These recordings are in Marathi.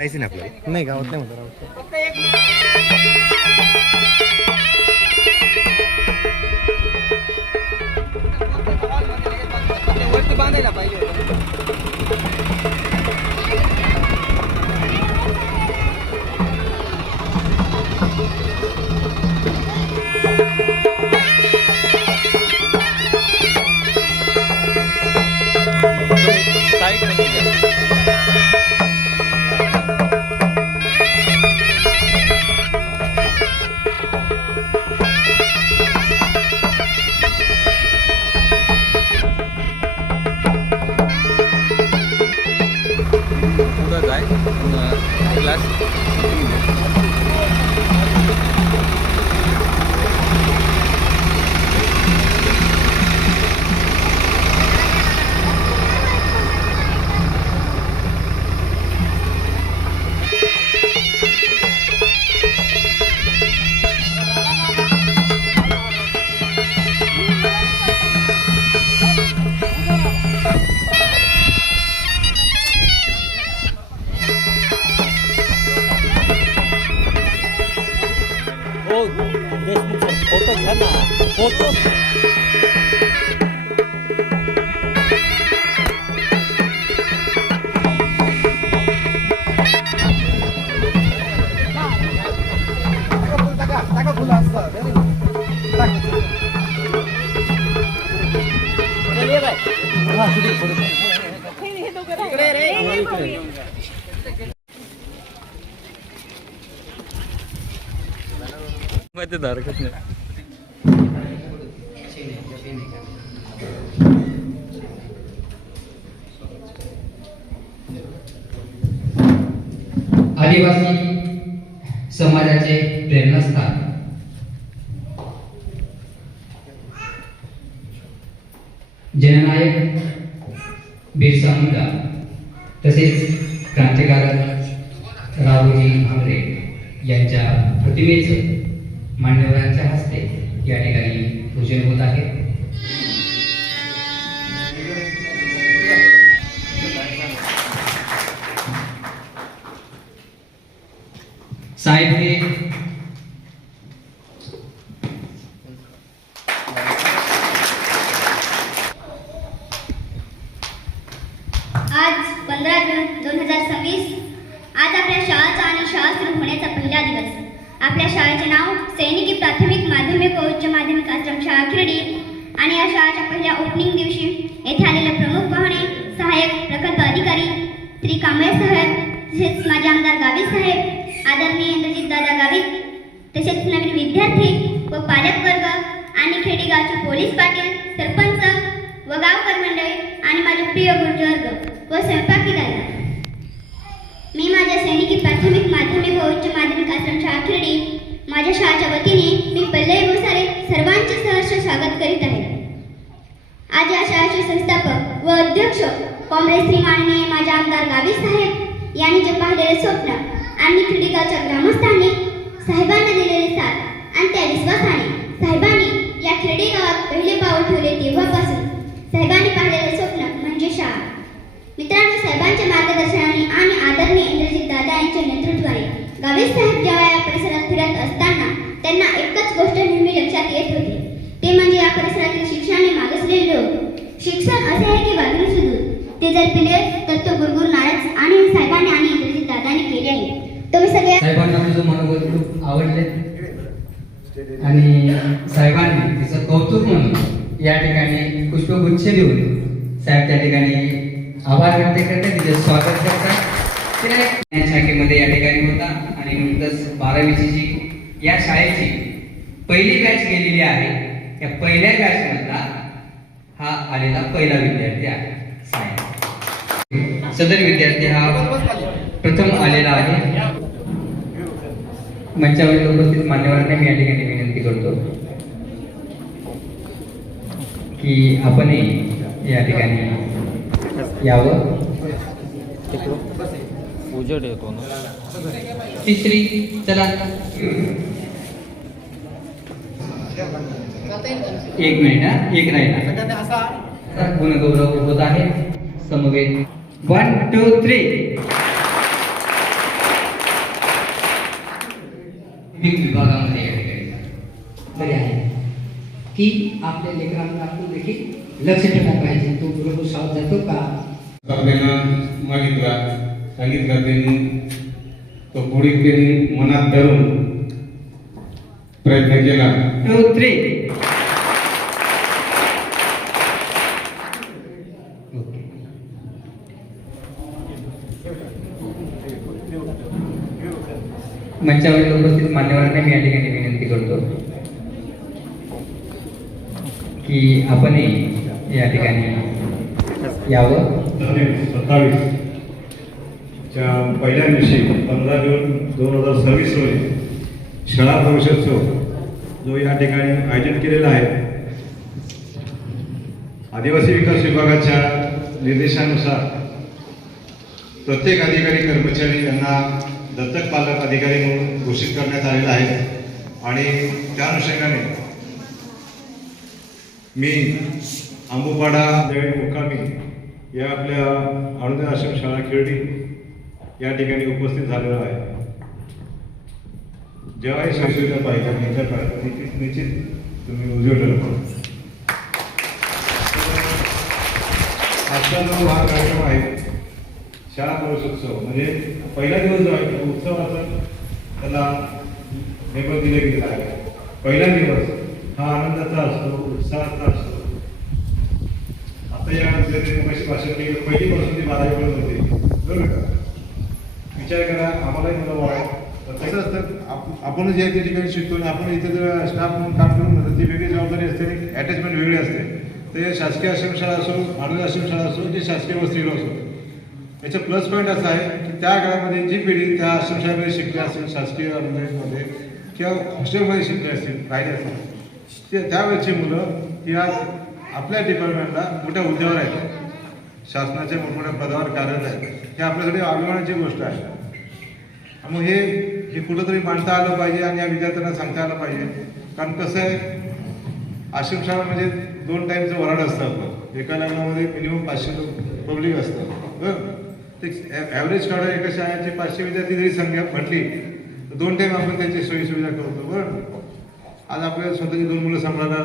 जायचं ना आपल्याला. नाही गावात नाही म्हणतो राव. वरती बांधायला पाहिजे. फोटो घ्या ना फोटो. मतदारकच नाही. आदिवासी समाजाचे प्रेरणास्थान जननायक बिरसा मुंडा तसेच क्रांतिकारक रावजी भांगरे यांच्या प्रतिमेचं मान्यवरांच्या हस्ते या ठिकाणी पूजन होत आहे. साहेब हे आज 15 जून 2026 आज आपल्या शाळेचा आणि शाळा सुरू होण्याचा पहिला दिवस. आपल्या शाळेचे नाव सैनिकी प्राथमिक माध्यमिक व उच्च माध्यमिक आश्रम शाळा खिरडी आणि या शाळेच्या पहिल्या ओपनिंग दिवशी येथे आलेले प्रमुख पाहुणे, सहाय्यक प्रकल्प अधिकारी श्री कांबळे साहेब, तसेच माझे आमदार गावित साहेब, आदरणीय इंद्रजित दादा गावित, तसेच नवीन विद्यार्थी व पालक वर्ग आणि खेडी गावचे पोलीस पाटील, सरपंच व गावकर मंडळी आणि माझे प्रिय गुरुवर्ग व स्वयंपाकी दादा. मी माझ्या सैनिकी प्राथमिक माध्यमिक व उच्च माध्यमिक आश्रम शाळा खिरडी माझ्या शाळेच्या वतीने मी पल्लवी भोसारे सर्वांचे सहर्ष स्वागत करीत आहे. आज या शाळेचे संस्थापक व अध्यक्ष कॉम्रेड श्री माननीय माझे आमदार गावित साहेब यांनी जे पाहिलेले स्वप्न आणि खिरडी गावच्या ग्रामस्थांनी साहेबांना दिलेले साथ आणि त्या विश्वासाने साहेबांनी या खिरडी गावात पहिले पाऊल ठेवले तेव्हापासून साहेबांनी पाहिलेले स्वप्न म्हणजे शाळा. मित्रांनो, साहेबांच्या मार्गदर्शनाने आणि आदरणीय इंद्रजित दादा यांच्या नेतृत्वाने गावित साहेब जेव्हा या परिसरात फिरत असताना त्यांना एकच गोष्ट नेहमी लक्षात येत होती, ते म्हणजे या परिसरातील शिक्षणाने मागासलेले लोक. शिक्षण असे आहे की वागणे सुदूर, ते जर पिले तर तो गुरगुरणारच आणि साहेबांनी आणि इंद्रजित दादांनी केले आहे. तुम्ही सगळे साहेबांना तुझं मनोगत खूप आवडले आणि साहेबांनी तिचं कौतुक म्हणून या ठिकाणी पुष्पगुच्छ देऊन साहेब त्या ठिकाणी आभार व्यक्त करते, तिचे स्वागत करतात. तिने शाखेमध्ये या ठिकाणी होता आणि नुकतंच 12वीची जी या शाळेची पहिली बॅच गेलेली आहे, या पहिल्या बॅच मधला हा आलेला पहिला विद्यार्थी आहे. साहेब सदर विद्यार्थी हा प्रथम आलेला आहे. मंचावरील उपस्थित मान्यवरांना मी या ठिकाणी विनंती करतो की आपणही या ठिकाणी यावं. उजेड येतो ना. तिसरी चला एक मिनिट हा, एक राहिला. गुणगौरव होत आहे समवेत. 1 2 3 विभागामध्ये या ठिकाणी बरे आहे की आपल्या लेकरांना आपण देखील लक्ष ठेवलं पाहिजे. तो बरोबर शाळेत जातो का? आपल्याला मागितला सांगितलं त्यांनी तो पुढे त्यांनी मनात धरून प्रयत्न केला. 2, 3. मंचावरील उपस्थित मान्यवरांना मी या ठिकाणी विनंती करतो की आपणही या ठिकाणी यावं. 27 च्या पहिल्या दिवशी 15 जून 2026 रोजी शाळा प्रवेशोत्सव जो या ठिकाणी आयोजित केलेला आहे, आदिवासी विकास विभागाच्या निर्देशानुसार प्रत्येक अधिकारी कर्मचारी यांना दत्तक पालक अधिकारी म्हणून घोषित करण्यात आलेला आहे. आणि त्या अनुषंगाने मी आंबोपाडा देवळी मुक्कामी या आपल्या अरुणोदय आश्रम शाळा खेर्डी या ठिकाणी उपस्थित झालेलो आहे. जेव्हा हे संशोधन पाहिजे निश्चित तुम्ही उजवलेलं पाहिजे. आजचा जो हा कार्यक्रम आहे शाळा प्रवेशोत्सव म्हणजे पहिला दिवस जो आहे तो उत्सवाचा त्याला नेमक दिले गेलेला आहे. पहिला दिवस हा आनंदाचा असतो, उत्साहाचा असतो. आता या भाषेत पहिलीपासून ती 12वी पर्यंत होती, बरोबर का? विचार करा, आम्हालाही मुलं आहे तसं असतं. आपणच या त्या ठिकाणी शिकतो आणि आपण इथे जर स्टाफ म्हणून काम करून जातो ती वेगळी जबाबदारी असते आणि अटॅचमेंट वेगळी असते. ते शासकीय आश्रमशाळा असो, मानवी आश्रमशाळा असो की शासकीय वसतिगृह असो, याचा प्लस पॉईंट असा आहे की त्या काळामध्ये जी पिढी त्या आश्रमशाळेमध्ये शिकली असेल, शासकीय अनुदानामध्ये किंवा हॉस्टेलमध्ये शिकले असतील, राहिले असतील, त्यावेळेची मुलं ही आज आपल्या डिपार्टमेंटला मोठ्या हुद्द्यावर आहेत, शासनाच्या मोठमोठ्या पदावर कार्यरत आहेत. हे आपल्यासाठी अभिमानाची गोष्ट आहे. मग हे कुठंतरी मांडता आलं पाहिजे आणि या विद्यार्थ्यांना सांगता आलं पाहिजे. कारण कसं आहे, आश्रमशाळा म्हणजे 2 टाईमचं वराड असतं. आपण एका लग्नामध्ये मिनिमम 500 पब्लिक असतं. बरं, ते ॲव्हरेज काढा एका शाळेची 500 विद्यार्थी जरी संख्या म्हटली तर 2 टाईम आपण त्यांची सोयी सुविधा करतो. बरं, आज आपल्याला स्वतःची 2 मुलं सांभाळायला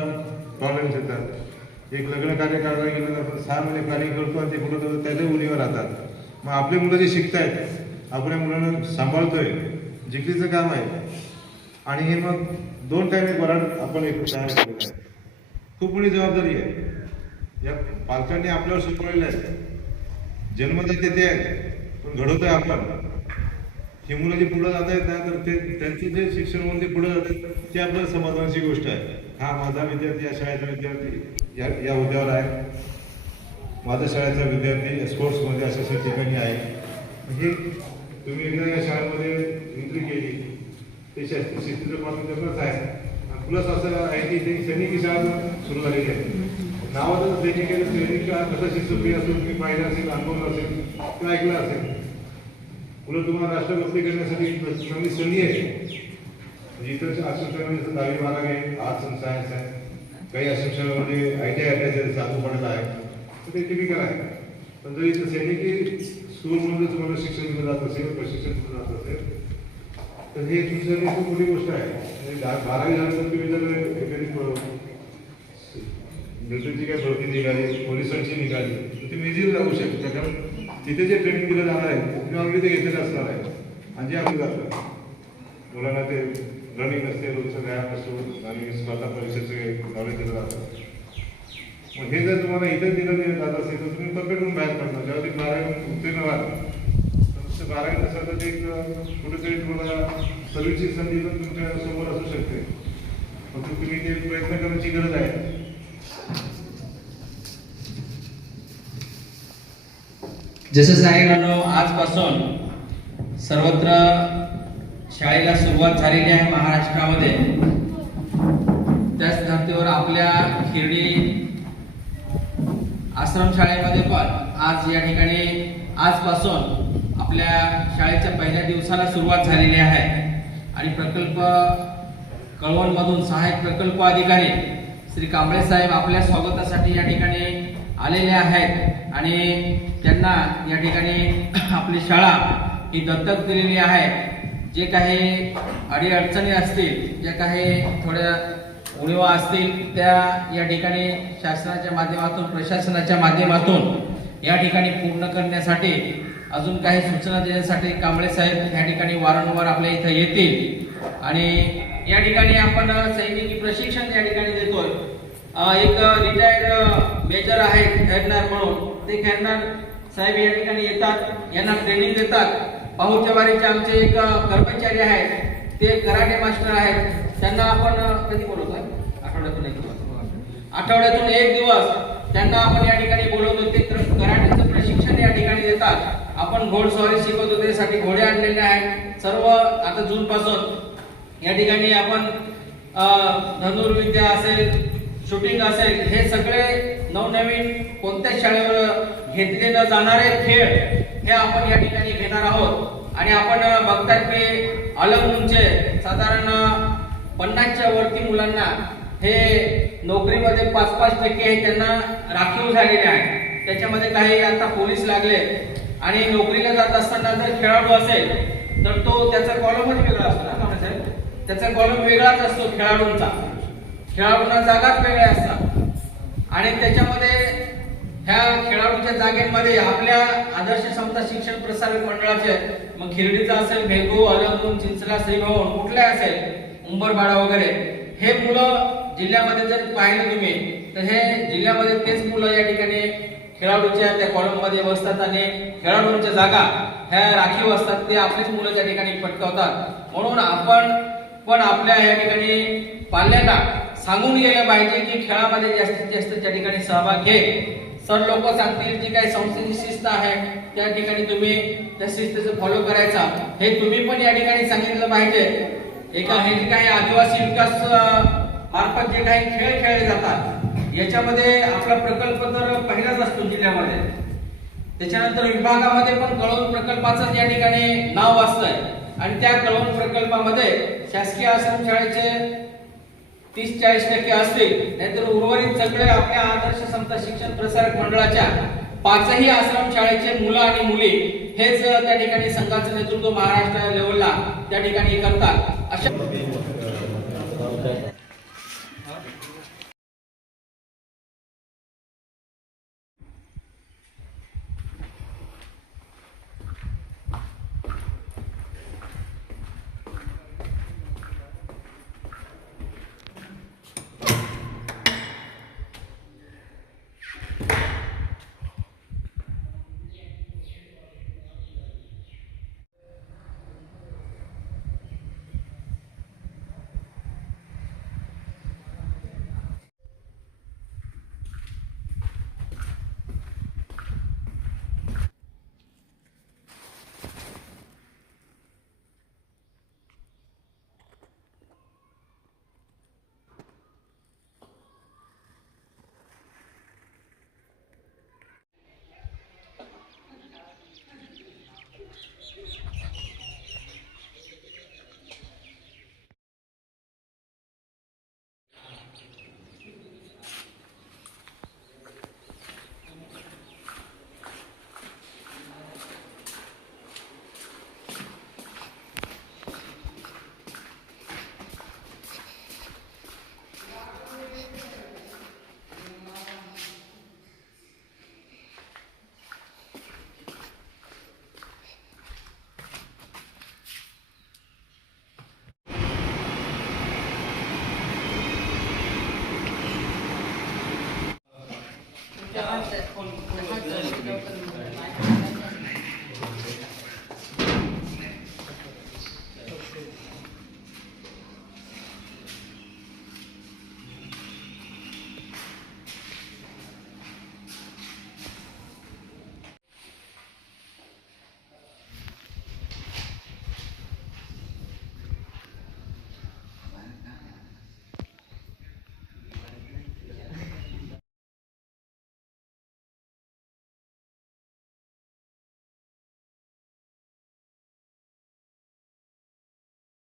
प्रॉब्लेम्स येतात. एक लग्न कार्य काढायला गेलं तर आपण 6 महिने प्लॅनिंग करतो आणि ते कुठं त्याच्या उणीवर राहतात. मग आपली मुलं जी शिकतायत, आपल्या मुलांना सांभाळतोय, जिकरीचं काम आहे. आणि हे मग 2 टाईम एक वराड आपण एक तयार केलेलं आहे. खूप मोठी जबाबदारी आहे. या पालकांनी आपल्यावर सोपवलेलं आहे. जन्मदाते ते आहेत, पण घडवतोय आपण. ही मुलं जी पुढं जात आहेत ना, तर ते त्यांची जे शिक्षण म्हणून ते पुढे जात आहेत ती आपल्याला समाधानाची गोष्ट आहे. हा माझा विद्यार्थी, या शाळेचा विद्यार्थी या हुद्द्यावर आहे, माझ्या शाळेचा विद्यार्थी स्पोर्ट्समध्ये अशा ठिकाणी आहे. हे तुम्ही एकदा या शाळेमध्ये एंट्री केली ते शिस्तीचं पालन तेवढंच आहे. प्लस असं आहे की ते सैनिकी शाळा सुरू झालेली आहे. नावाचं सैनिक शाळा कसं शिस्तप्रिय असतो तुम्ही पाहिलं असेल, अनुभव असेल किंवा ऐकलं असेल. पुढे तुम्हाला राष्ट्रभक्ती करण्यासाठी चांगली संधी आहे. इतर आश्रमशाळेमध्ये 10वी 12वी आर्ट्स आणि सायन्स आहे, काही आश्रमशाळेमध्ये ITI अटॅच चालू पडत आहे, तर ते टिपिकल आहे. पण जर इथं सैनिकी स्कूलमध्ये तुम्हाला शिक्षण दिलं जात असेल, प्रशिक्षण दिलं जात असेल, तर हे तुमच्यासाठी खूप मोठी गोष्ट आहे. म्हणजे 12वी झाल्यानंतर तुम्ही जर एखादी मिलिटरीची काही भरती निघाली, पोलिसांची निघाली, तर ती इझिली लागू शकते. कारण तिथे जे ट्रेनिंग दिलं जाणार आहे ते आम्ही ते घेतलेलं असणार आहे. आणि जे आम्ही जातो मुलांना ते रनिंग असते, रोजचा व्यायाम असतो आणि स्पर्धा परीक्षेचं नॉलेज दिलं जातं. मग हे जर तुम्हाला इथं दिलं जात असेल तर तुम्ही परफेक्ट होऊन बाहेर पडणार. जेव्हा तुम्ही 12वी उत्तीर्ण व्हाल तर 12वी नसेल तर ते कुठेतरी तुम्हाला सर्व्हिसची संधी पण तुमच्या समोर असू शकते. फक्त तुम्ही ते प्रयत्न करण्याची गरज आहे. जसं साहेबांनो, आजपासून सर्वत्र शाळेला सुरुवात झालेली आहे महाराष्ट्रामध्ये. त्याच धर्तीवर आपल्या खेर्डी आश्रमशाळेमध्ये पण आज या ठिकाणी आजपासून आपल्या शाळेच्या पहिल्या दिवसाला सुरुवात झालेली आहे. आणि प्रकल्प कळवणमधून सहाय्यक प्रकल्प अधिकारी श्री कांबळे साहेब आपल्या स्वागतासाठी या ठिकाणी आलेले आहेत आणि त्यांना या ठिकाणी आपली शाळा ही दत्तक दिलेली आहे. जे काही अडीअडचणी असतील, ज्या काही थोड्या उणिवा असतील त्या या ठिकाणी शासनाच्या माध्यमातून, प्रशासनाच्या माध्यमातून या ठिकाणी पूर्ण करण्यासाठी, अजून काही सूचना देण्यासाठी कांबळे साहेब या ठिकाणी वारंवार आपल्या इथं येतील आणि या ठिकाणी आपण सैनिकी प्रशिक्षण या ठिकाणी देतोय. एक रिटायर्ड मेजर आहेत खैरनार म्हणून, ते खैरनार साहेब या ठिकाणी येतात, यांना ट्रेनिंग देतात. पाहुणचावारीचे आमचे एक कर्मचारी आहेत, ते कराटे मास्टर आहेत, त्यांना आपण कधी बोलवतोय? आठवड्यातून एक दिवस त्यांना आपण या ठिकाणी बोलवतो. ते कराटेचं प्रशिक्षण या ठिकाणी देतात. आपण घोडस्वारी शिकवतो, त्यासाठी घोडे आणलेले आहेत. सर्व आता जून पासून या ठिकाणी आपण धनुर्विद्या असेल, शूटिंग असेल, हे सगळे नवनवीन कोणत्याच शाळेवर घेतले न जाणारे खेळ हे आपण या ठिकाणी घेणार आहोत. आणि आपण बघतात की अलंगूनचे साधारण 50च्या वरती मुलांना हे नोकरीमध्ये 5% त्यांना राखीव झालेले आहे. त्याच्यामध्ये काही आता पोलीस लागले आणि नोकरीला जात असताना जर खेळाडू असेल तर तो त्याचा कॉलमच वेगळा असतो ना कांबळे साहेब, त्याचा कॉलम वेगळाच असतो खेळाडूंचा. खेळाडूंना जागाच वेगळ्या असतात आणि त्याच्यामध्ये ह्या खेळाडूच्या जागेमध्ये आपल्या आदर्श समता शिक्षण प्रसारक मंडळाचे, मग खिरडीचा असेल, भेगू, अलंगून, चिंचला, श्रीभवन, कुठल्या असेल, उंबरपाडा वगैरे, हे मुलं जिल्ह्यामध्ये जर पाहिलं तुम्ही तर हे जिल्ह्यामध्ये तेच मुलं या ठिकाणी खेळाडूच्या त्या कॉलम मध्ये बसतात आणि खेळाडूंच्या जागा ह्या राखीव असतात. ते आपलीच मुलं त्या ठिकाणी पटकावतात. म्हणून आपण पण आपल्या या ठिकाणी पाल्यांना सांगून गेलं पाहिजे की खेळामध्ये जास्तीत जास्त त्या ठिकाणी सहभाग घे. सर लोक सांगतील जी काही संस्थेची शिस्त आहे त्या ठिकाणी तुम्ही त्या शिस्तीचं फॉलो करायचा, हे तुम्ही पण या ठिकाणी सांगितलं पाहिजे. एका हे जे काही आदिवासी विकास मार्फत जे काही खेळ खेळले जातात याच्यामध्ये आपला प्रकल्प तर पहिलाच असतो जिल्ह्यामध्ये. त्याच्यानंतर विभागामध्ये पण कळवण प्रकल्पाचं या ठिकाणी नाव वाचलंय आणि त्या कळवण प्रकल्पामध्ये शासकीय आश्रमशाळेचे 30-40% असतील, नाहीतर उर्वरित सगळे आपल्या आदर्श समता शिक्षण प्रसारक मंडळाच्या 5ही आश्रमशाळेचे मुलं आणि मुली हेच त्या ठिकाणी संघाचं नेतृत्व महाराष्ट्र लेवलला त्या ठिकाणी करतात. अशा